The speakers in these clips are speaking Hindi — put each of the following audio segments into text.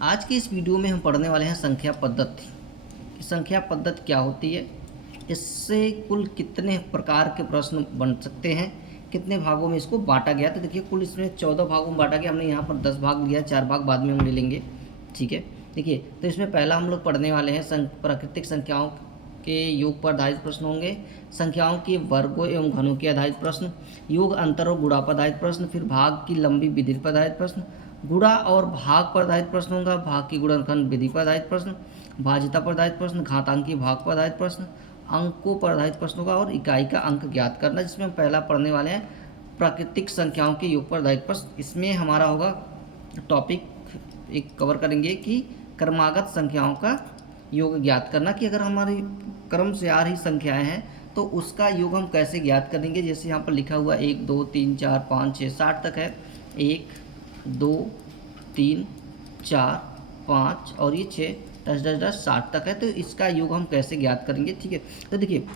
आज के इस वीडियो में हम पढ़ने वाले हैं संख्या पद्धति। संख्या पद्धति क्या होती है, इससे कुल कितने प्रकार के प्रश्न बन सकते हैं, कितने भागों में इसको बांटा गया। तो देखिए कुल इसमें 14 भागों में बांटा गया। हमने यहाँ पर 10 भाग लिया, 4 भाग बाद में हम ले लेंगे, ठीक है। देखिए तो इसमें पहला हम लोग पढ़ने वाले हैं प्राकृतिक संख्याओं के योग पर आधारित प्रश्न होंगे, संख्याओं के वर्गों एवं घनों के आधारित प्रश्न, योग अंतर और गुणा पर आधारित प्रश्न, फिर भाग की लंबी विधि पर आधारित प्रश्न, गुणा और भाग पर आधारित प्रश्न होगा, भाग की गुणनखंड विधि पर आधारित प्रश्न, भाज्यता पर आधारित प्रश्न, घातांकी भाग पर आधारित प्रश्न, अंकों पर आधारित प्रश्न होगा और इकाई का अंक ज्ञात करना, जिसमें हम पहला पढ़ने वाले हैं प्राकृतिक संख्याओं के योग पर आधारित प्रश्न। इसमें हमारा होगा टॉपिक एक कवर करेंगे कि क्रमागत संख्याओं का योग ज्ञात करना, कि अगर हमारी क्रम से आ रही संख्याएं हैं तो उसका योग हम कैसे ज्ञात करेंगे। जैसे यहाँ पर लिखा हुआ 1 2 3 4 5 6 60 तक है, 1 2 3 4 5 और ये 6 10 10 10 60 तक है। तो इसका योग हम कैसे ज्ञात करेंगे, ठीक है। तो देखिए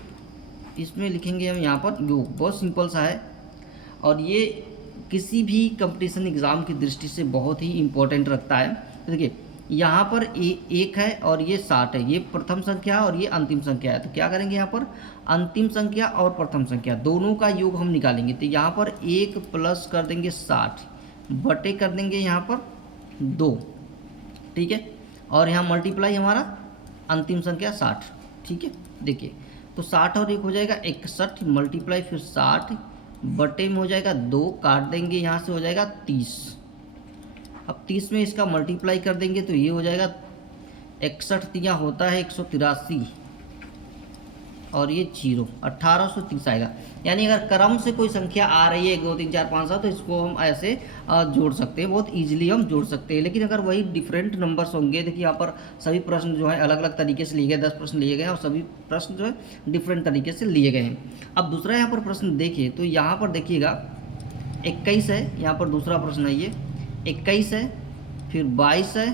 इसमें लिखेंगे हम यहाँ पर योग, बहुत सिंपल सा है और ये किसी भी कंपटीशन एग्ज़ाम की दृष्टि से बहुत ही इम्पोर्टेंट रखता है। तो देखिए यहाँ पर एक है और ये 60 है, ये प्रथम संख्या और ये अंतिम संख्या है। तो क्या करेंगे, यहाँ पर अंतिम संख्या और प्रथम संख्या दोनों का योग हम निकालेंगे। तो यहाँ पर 1 प्लस कर देंगे 60 बटे कर देंगे यहाँ पर 2, ठीक है। और यहाँ मल्टीप्लाई हमारा अंतिम संख्या 60, ठीक है। देखिए तो 60 और 1 हो जाएगा 61, मल्टीप्लाई फिर 60 बटे में हो जाएगा 2, काट देंगे यहाँ से हो जाएगा 30। अब 30 में इसका मल्टीप्लाई कर देंगे तो ये हो जाएगा 61 तिया होता है 183 और ये 0 1830 आएगा। यानी अगर क्रम से कोई संख्या आ रही है 1 2 3 4 5 7 तो इसको हम ऐसे जोड़ सकते हैं, बहुत इजीली हम जोड़ सकते हैं। लेकिन अगर वही डिफरेंट नंबर्स होंगे, देखिए यहाँ पर सभी प्रश्न जो है अलग अलग तरीके से लिए गए, 10 प्रश्न लिए गए और सभी प्रश्न जो है डिफरेंट तरीके से लिए गए हैं। अब दूसरा यहाँ पर प्रश्न देखिए तो यहाँ पर देखिएगा 21 है, यहाँ पर दूसरा प्रश्न है ये 21 है, फिर 22 है,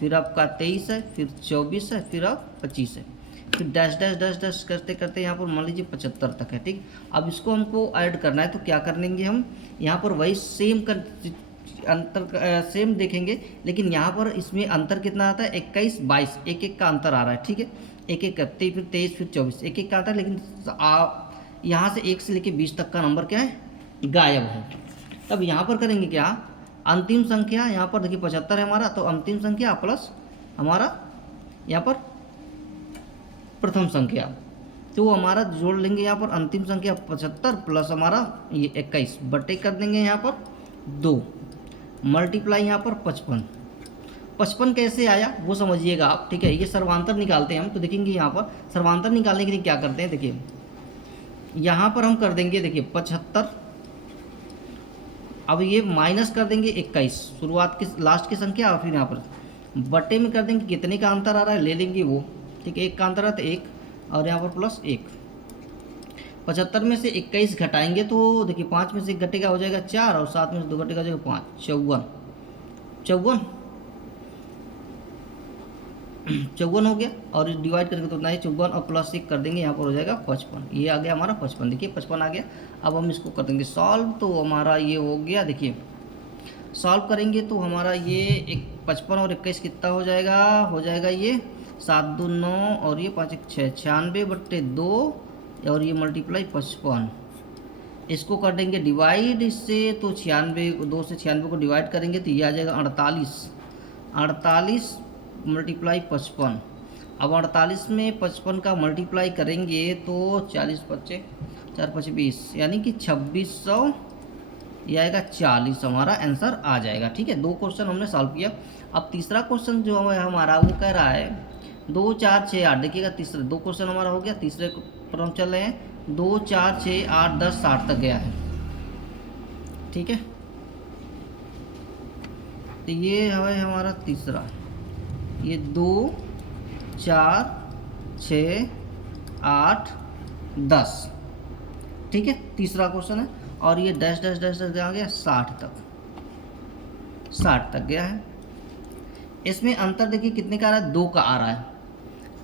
फिर आपका 23 है, फिर 24 है, फिर अब 25 है, फिर डैश डैश डैश डैश करते करते यहाँ पर मान लीजिए 75 तक है, ठीक। अब इसको हमको ऐड करना है तो क्या कर लेंगे हम, यहाँ पर वही सेम अंतर सेम देखेंगे, लेकिन यहाँ पर इसमें अंतर कितना आता है 21 22, एक एक का अंतर आ रहा है, ठीक है। एक एक करते फिर 23 फिर 24 एक एक का आता है, लेकिन आप यहाँ से 1 से लेकर 20 तक का नंबर क्या है, गायब है। तब यहाँ पर करेंगे क्या, अंतिम संख्या यहाँ पर देखिए 75 है हमारा, तो अंतिम संख्या प्लस हमारा यहाँ पर प्रथम संख्या, तो हमारा जोड़ लेंगे यहाँ पर अंतिम संख्या 75 प्लस हमारा ये 21 बटे कर देंगे यहाँ पर 2, मल्टीप्लाई यहाँ पर 55 कैसे आया वो समझिएगा आप, ठीक है। ये सर्वांतर निकालते हैं हम, तो देखेंगे यहाँ पर सर्वांतर निकालने के लिए क्या करते हैं, देखिए यहाँ पर हम कर देंगे देखिए 75, अब ये माइनस कर देंगे 21 शुरुआत की लास्ट की संख्या, और फिर यहाँ पर बटे में कर देंगे कितने का अंतर आ रहा है ले लेंगे वो, ठीक है। 1 का अंतर है तो 1 और यहाँ पर प्लस 1, 75 में से 21 घटाएंगे तो देखिए 5 में से 1 घटेगा हो जाएगा 4 और 7 में से 2 घटेगा हो जाएगा 5, 54 हो गया। और डिवाइड करके तो उतना ही 54 और प्लस 1 कर देंगे यहाँ पर हो जाएगा 55, ये आ गया हमारा 55, देखिए 55 आ गया। अब हम इसको कर देंगे सॉल्व, तो हमारा ये हो गया, देखिए सॉल्व करेंगे तो हमारा ये 55 और 21 कितना हो जाएगा ये 7 2 9 और ये 5 1 6 96 बट्टे 2 और ये मल्टीप्लाई 55, इसको कर देंगे डिवाइड इससे तो 96 2 से 96 को डिवाइड करेंगे तो ये आ जाएगा 48 मल्टीप्लाई 55। अब 48 में 55 का मल्टीप्लाई करेंगे तो 40 बच्चे 4 5 20 यानी कि 2600 ये आएगा 40, हमारा आंसर आ जाएगा, ठीक है। 2 क्वेश्चन हमने सॉल्व किया। अब तीसरा क्वेश्चन जो है हमारा वो कह रहा है 2 4 6 8, देखिएगा तीसरा 2 क्वेश्चन हमारा हो गया, तीसरे पर हम चल रहे हैं 2 4 6 8 10 60 तक गया है, ठीक है। तो ये है हमारा तीसरा, ये 2 4 6 8 10, ठीक है, तीसरा क्वेश्चन है। और ये डैश डैश डैश डैश आ गया 60 तक गया है। इसमें अंतर देखिए कितने का आ रहा है, 2 का आ रहा है,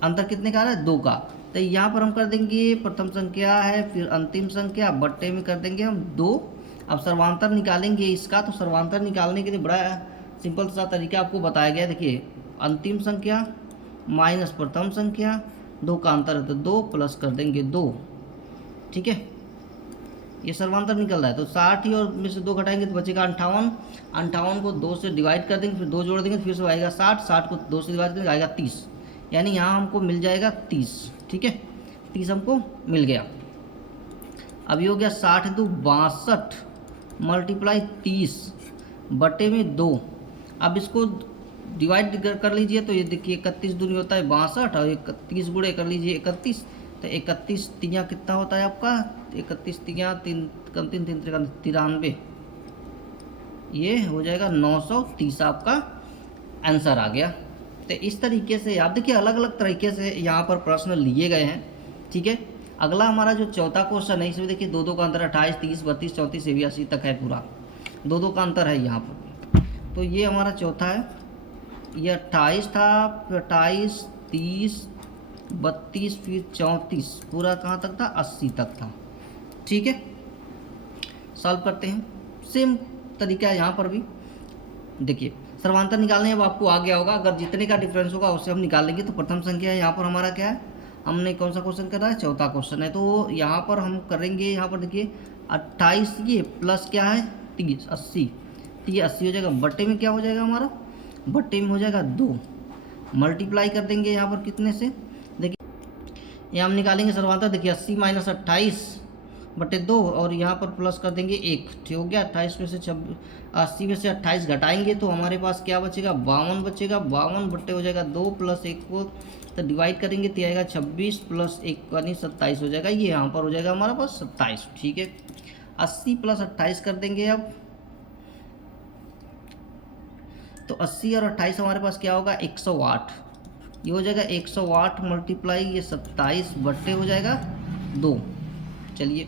अंतर कितने का आ रहा है 2 का। तो यहाँ पर हम कर देंगे प्रथम संख्या है फिर अंतिम संख्या बट्टे में कर देंगे हम 2। अब सर्वांतर निकालेंगे इसका, तो सर्वांतर निकालने के लिए बड़ा सिंपल सा तरीका आपको बताया गया है। देखिए अंतिम संख्या माइनस प्रथम संख्या, 2 का अंतर है तो 2 प्लस कर देंगे 2, ठीक है। ये सर्वांतर निकल रहा है तो 60 ही और में से 2 घटाएंगे तो बचेगा 58। 58 को 2 से डिवाइड कर देंगे, फिर 2 जोड़ देंगे, फिर से आएगा 60। 60 को 2 से डिवाइड करेंगे आएगा 30, यानी यहाँ हमको मिल जाएगा 30, ठीक है। 30 हमको मिल गया। अभी हो गया 60 2 62 मल्टीप्लाई 30 बटे में 2। अब इसको डिवाइड कर लीजिए तो ये देखिए 31 दूनी होता है 62 और 31 गुणे कर लीजिए 31, तो 31 तिया कितना होता है आपका, 31 तिया 3 कम 3 3 93, ये हो जाएगा 930 आपका आंसर आ गया। तो इस तरीके से आप देखिए अलग अलग तरीके से यहाँ पर प्रश्न लिए गए हैं, ठीक है। अगला हमारा जो चौथा क्वेश्चन है इसमें देखिए 2 का अंतर 28 30 32 34 82 तक है, पूरा 2 का अंतर है यहाँ पर। तो ये हमारा चौथा है, ये 28 था, फिर 28 30 32 फिर 34, पूरा कहाँ तक था 80 तक था, ठीक है। सॉल्व करते हैं, सेम तरीका है यहाँ पर भी। देखिए सर्वांतर निकालने अब आपको आ गया होगा, अगर जितने का डिफरेंस होगा उससे हम निकाल लेंगे। तो प्रथम संख्या है यहाँ पर हमारा क्या है, हमने कौन सा क्वेश्चन कर रहा है, चौथा क्वेश्चन है। तो यहाँ पर हम करेंगे, यहाँ पर देखिए 28 ये प्लस क्या है 30 80, तो ये 80 हो जाएगा, बट्टे में क्या हो जाएगा हमारा, बट्टे में हो जाएगा 2, मल्टीप्लाई कर देंगे यहाँ पर कितने से, देखिए ये हम निकालेंगे सर्वांतर। देखिए 80 माइनस 28 बटे 2 और यहाँ पर प्लस कर देंगे 1, ठीक हो गया। 28 में से 80 में से 28 घटाएंगे तो हमारे पास क्या बचेगा 52 बचेगा, 52 बट्टे हो जाएगा 2 प्लस 1 को तो डिवाइड करेंगे तो आएगा 26 प्लस 1 यानी 27 हो जाएगा, ये यहाँ पर हो जाएगा हमारे पास 27, ठीक है। 80 प्लस 28 कर देंगे अब, तो 80 और 28 हमारे पास क्या होगा 108, ये हो जाएगा 108 मल्टीप्लाई ये 27 बट्टे हो जाएगा 2। चलिए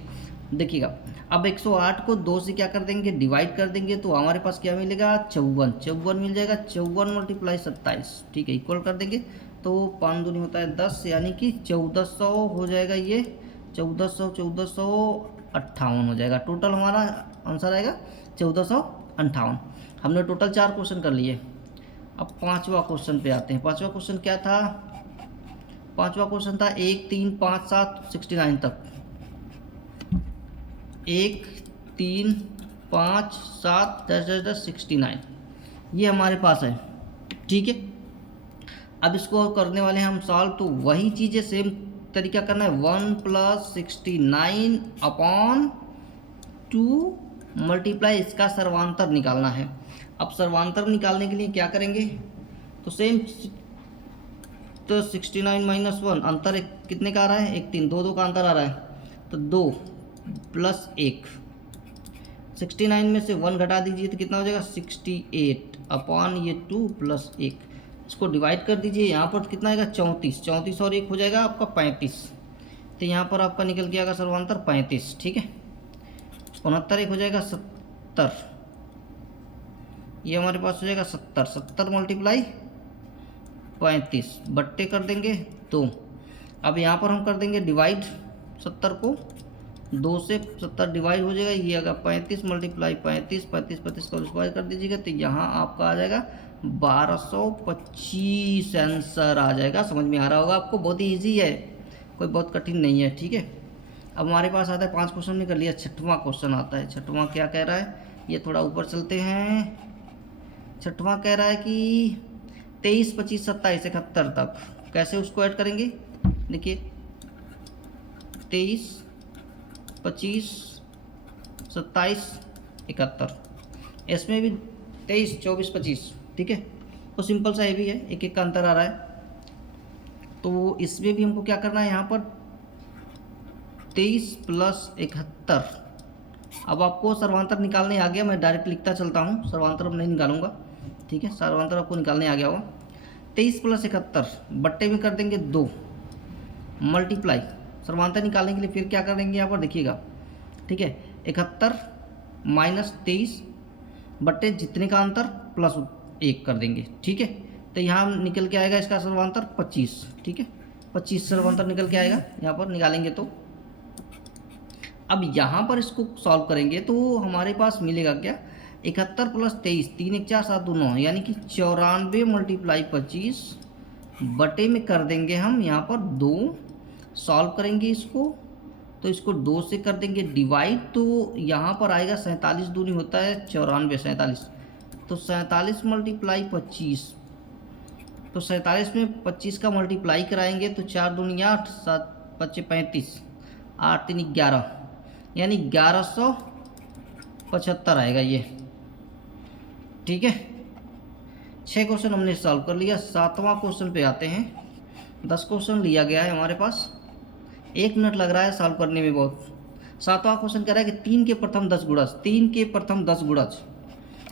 देखिएगा अब 108 को 2 से क्या कर देंगे डिवाइड कर देंगे तो हमारे पास क्या मिलेगा 54 मिल जाएगा, 54 मल्टीप्लाई 27, ठीक है, इक्वल कर देंगे तो 5 दूनी होता है 10, यानी कि 1400 हो जाएगा, ये 1458 हो जाएगा। टोटल हमारा आंसर आएगा 1458। हमने टोटल 4 क्वेश्चन कर लिए। अब 5वां क्वेश्चन पे आते हैं। 5वां क्वेश्चन क्या था, 5वां क्वेश्चन था 1 3 5 7 69 तक, 1 3 5 7 10 10 69 ये हमारे पास है, ठीक है। अब इसको करने वाले हैं हम सॉल्व, तो वही चीज़ें सेम तरीका करना है, 1 प्लस 69 अपॉन 2 मल्टीप्लाई इसका सर्वांतर निकालना है। अब सर्वांतर निकालने के लिए क्या करेंगे, तो सेम, तो 69 माइनस 1 अंतर एक कितने का आ रहा है 1 3, 2 का अंतर आ रहा है, तो 2 प्लस 1, 69 में से 1 घटा दीजिए तो कितना हो जाएगा 68 अपॉन ये 2 प्लस 1, इसको डिवाइड कर दीजिए, यहाँ पर कितना आएगा 34, 34 और 1 हो जाएगा आपका 35, तो यहाँ पर आपका निकल के आएगा सर्वांतर 35, ठीक है। 69 1 हो जाएगा 70, ये हमारे पास हो जाएगा 70, 70 मल्टीप्लाई 35 बट्टे कर देंगे 2। अब यहाँ पर हम कर देंगे डिवाइड, 70 को 2 से 70 डिवाइड हो जाएगा, ये आएगा 35 मल्टीप्लाई 35 35 35 का स्क्वायर कर दीजिएगा तो यहाँ आपका आ जाएगा 1225 आंसर आ जाएगा। समझ में आ रहा होगा आपको, बहुत ही ईजी है, कोई बहुत कठिन नहीं है, ठीक है। अब हमारे पास आता है 5 क्वेश्चन में कर लिया, 6वां क्वेश्चन आता है। 6वां क्या कह रहा है, ये थोड़ा ऊपर चलते हैं। 6वां कह रहा है कि 23 25 27 71 तक कैसे उसको ऐड करेंगे, देखिए 23 25 27 71, इसमें भी 23 24 25, ठीक है। तो सिंपल सा ये भी है, एक एक का अंतर आ रहा है, तो इसमें भी हमको क्या करना है, यहाँ पर 23 प्लस 71। अब आपको सर्वांतर निकालने आ गया, मैं डायरेक्ट लिखता चलता हूँ, सर्वांतर अब नहीं निकालूंगा, ठीक है। सर्वांतर आपको निकालने आ गया होगा। 23 प्लस 71 बट्टे में कर देंगे 2 मल्टीप्लाई, सर्वांतर निकालने के लिए फिर क्या करेंगे यहाँ पर देखिएगा, ठीक है। 71 माइनस 23 बट्टे जितने का अंतर प्लस 1 कर देंगे, ठीक है। तो यहाँ निकल के आएगा इसका सर्वांतर 25, ठीक है। 25 सर्वांतर निकल के आएगा, यहाँ पर निकालेंगे तो अब यहाँ पर इसको सॉल्व करेंगे तो हमारे पास मिलेगा क्या 71 प्लस 23, 3 1 4 7 2 9, यानी कि 94 मल्टीप्लाई 25 बटे में कर देंगे हम यहाँ पर 2। सॉल्व करेंगे इसको तो इसको 2 से कर देंगे डिवाइड, तो यहाँ पर आएगा 47 दूनी होता है 94, 47, तो 47 मल्टीप्लाई 25, तो 47 में 25 का मल्टीप्लाई कराएंगे तो 4 दूनी 8, 7 5 35, 8 3 11, यानी 1175 आएगा ये। ठीक है, 6 क्वेश्चन हमने सॉल्व कर लिया। 7वां क्वेश्चन पे आते हैं। 10 क्वेश्चन लिया गया है हमारे पास, 1 मिनट लग रहा है सॉल्व करने में बहुत। 7वां क्वेश्चन कह रहा है कि 3 के प्रथम 10 गुणज, 3 के प्रथम 10 गुणज।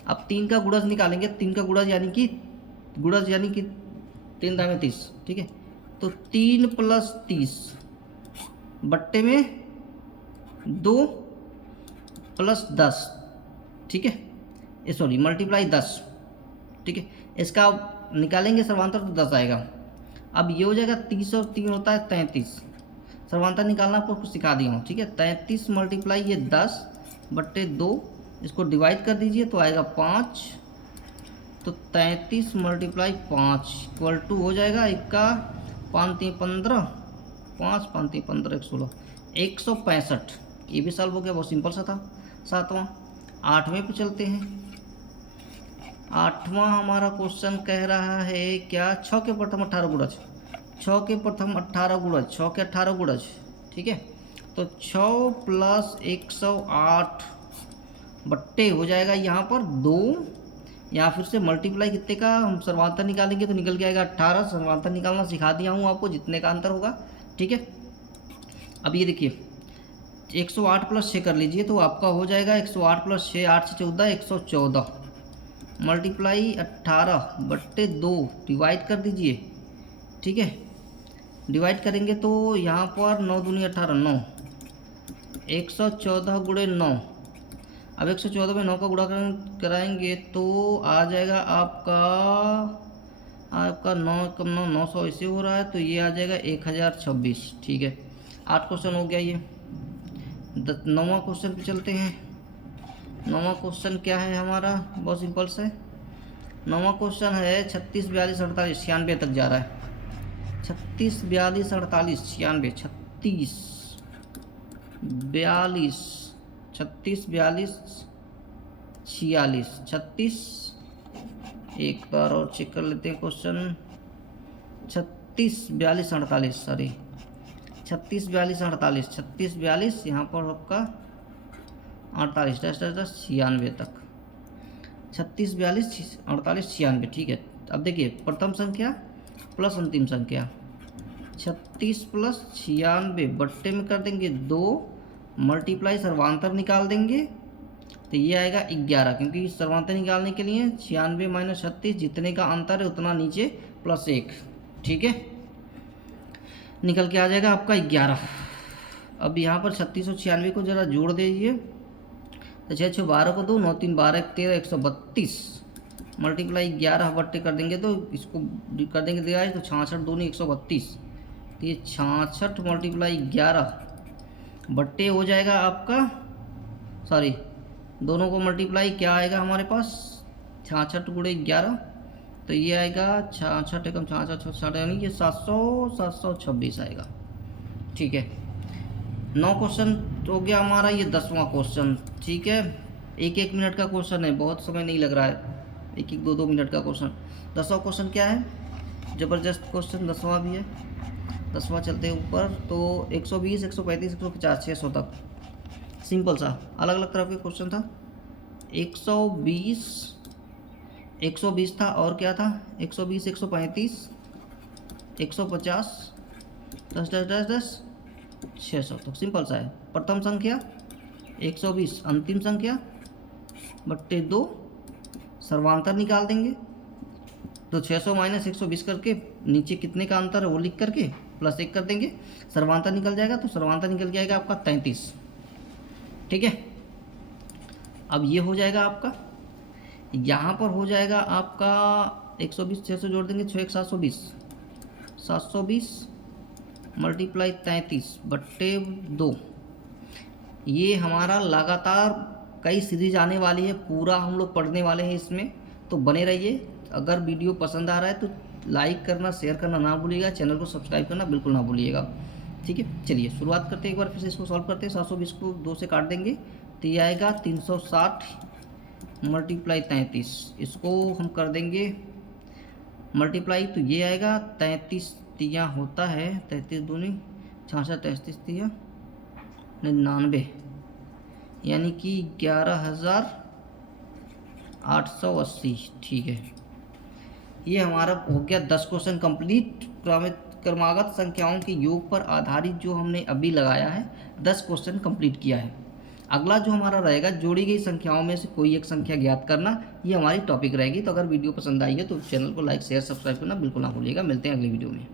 अब 3 का गुणज निकालेंगे, 3 का गुणज यानी कि 3 दाएं 30। ठीक है, तो 3 प्लस 30 बट्टे में 2 प्लस 10। ठीक है, सॉरी मल्टीप्लाई 10। ठीक है, इसका निकालेंगे सर्वांतर तो 10 आएगा। अब ये हो जाएगा 30 और 3 होता है 33। सर्वांतर निकालना आपको कुछ सिखा दिया हूँ। ठीक है, 33 मल्टीप्लाई ये 10 बट्टे 2, इसको डिवाइड कर दीजिए तो आएगा 5, तो 33 मल्टीप्लाई 5 इक्वल टू हो जाएगा 1 का 5 3 15, 5 5 3 15 16, 165। ये भी सॉल्व हो गया, बहुत सिंपल सा था। 7वां। 8वें पे चलते हैं। 8वां हमारा क्वेश्चन कह रहा है क्या, 6 के प्रथम 18 गुणज, 6 के प्रथम 18 गुणज, 6 के 18 गुणज। ठीक है, तो 6 प्लस 108 बट्टे हो जाएगा यहाँ पर 2, या फिर से मल्टीप्लाई कितने का हम सर्वांतर निकालेंगे तो निकल के आएगा 18। सर्वांतर निकालना सिखा दिया हूँ आपको, जितने का अंतर होगा। ठीक है, अब ये देखिए 108 प्लस 6 कर लीजिए तो आपका हो जाएगा 108 प्लस 6, 8 से 14, 114 मल्टीप्लाई 18 बट्टे 2 डिवाइड कर दीजिए। ठीक है, डिवाइड करेंगे तो यहाँ पर 9 दूनी 18, 9, 114 गुणे 9। अब 114 में 9 का गुणा कराएंगे तो आ जाएगा आपका 9 कम 9, 900 ऐसे हो रहा है, तो ये आ जाएगा 1026। ठीक है, 8 क्वेश्चन हो गया ये। 9वां क्वेश्चन पे चलते हैं। 9वां क्वेश्चन क्या है हमारा, बहुत सिंपल से। 9वां क्वेश्चन है 36 42 48 96 तक जा रहा है। 36 42 48 96, 36 42 36 42 46, 36। एक बार और चेक कर लेते हैं क्वेश्चन। 36 42 48, सॉरी 36 42 48, 36 42 यहाँ पर आपका 48 10 10 10 96 तक, 36 42 48 96। ठीक है, अब देखिए प्रथम संख्या प्लस अंतिम संख्या, 36 प्लस 96 बट्टे में कर देंगे 2, मल्टीप्लाई सर्वांतर निकाल देंगे तो ये आएगा 11, क्योंकि सर्वांतर निकालने के लिए 96 माइनस 36 जितने का अंतर है उतना नीचे प्लस 1। ठीक है, निकल के आ जाएगा आपका 11। अब यहाँ पर 36 और 96 को ज़रा जोड़ दीजिए तो 6 6 12 को 2, 9 3 12 13, 132 मल्टीप्लाई 11 बट्टे कर देंगे तो इसको कर देंगे दिया तो 66 दूनी 132, तो ये 66 मल्टीप्लाई 11 बट्टे हो जाएगा आपका, सॉरी दोनों को मल्टीप्लाई क्या आएगा हमारे पास 66 गुणे 11, तो ये आएगा 66 एकम 66 यानी कि 726 आएगा। ठीक है, 9 क्वेश्चन हो गया हमारा, ये 10वां क्वेश्चन। ठीक है, 1 मिनट का क्वेश्चन है, बहुत समय नहीं लग रहा है, 2 मिनट का क्वेश्चन। 10वां क्वेश्चन क्या है, ज़बरदस्त क्वेश्चन 10वां भी है। 10वां चलते हैं ऊपर, तो 120 135 150 600 तक, सिंपल सा अलग अलग तरह के क्वेश्चन था। 120 था और क्या था, 120 135 150 10 10 10 10 600 तक, सिंपल सा है। प्रथम संख्या 120, अंतिम संख्या बट्टे 2, सर्वांतर निकाल देंगे तो 600 माइनस 120 करके नीचे कितने का अंतर है वो लिख करके प्लस 1 कर देंगे, सर्वांतर निकल जाएगा तो सर्वांतर निकल के आएगा आपका 33। ठीक है, अब ये हो जाएगा आपका, यहाँ पर हो जाएगा आपका 120 600 जोड़ देंगे 6 720 720 मल्टीप्लाई 33 बट्टे 2, ये हमारा लगातार कई सीरीज आने वाली है, पूरा हम लोग पढ़ने वाले हैं इसमें, तो बने रहिए। अगर वीडियो पसंद आ रहा है तो लाइक करना, शेयर करना ना भूलिएगा, चैनल को सब्सक्राइब करना बिल्कुल ना भूलिएगा। ठीक है, चलिए शुरुआत करते हैं। एक बार फिर से इसको सॉल्व करते हैं। 720 को 2 से काट देंगे तो ये आएगा 360 मल्टीप्लाई 33। इसको हम कर देंगे मल्टीप्लाई, तो ये आएगा 33 तिया होता है 33 दूनी 66, 33 तिया 99, यानी कि 11,880। ठीक है, ये हमारा हो गया 10 क्वेश्चन कंप्लीट। क्रमागत संख्याओं के योग पर आधारित जो हमने अभी लगाया है 10 क्वेश्चन कंप्लीट किया है। अगला जो हमारा रहेगा, जोड़ी गई संख्याओं में से कोई एक संख्या ज्ञात करना, ये हमारी टॉपिक रहेगी। तो अगर वीडियो पसंद आई है तो चैनल को लाइक शेयर सब्सक्राइब करना बिल्कुल ना भूलिएगा। मिलते हैं अगली वीडियो में।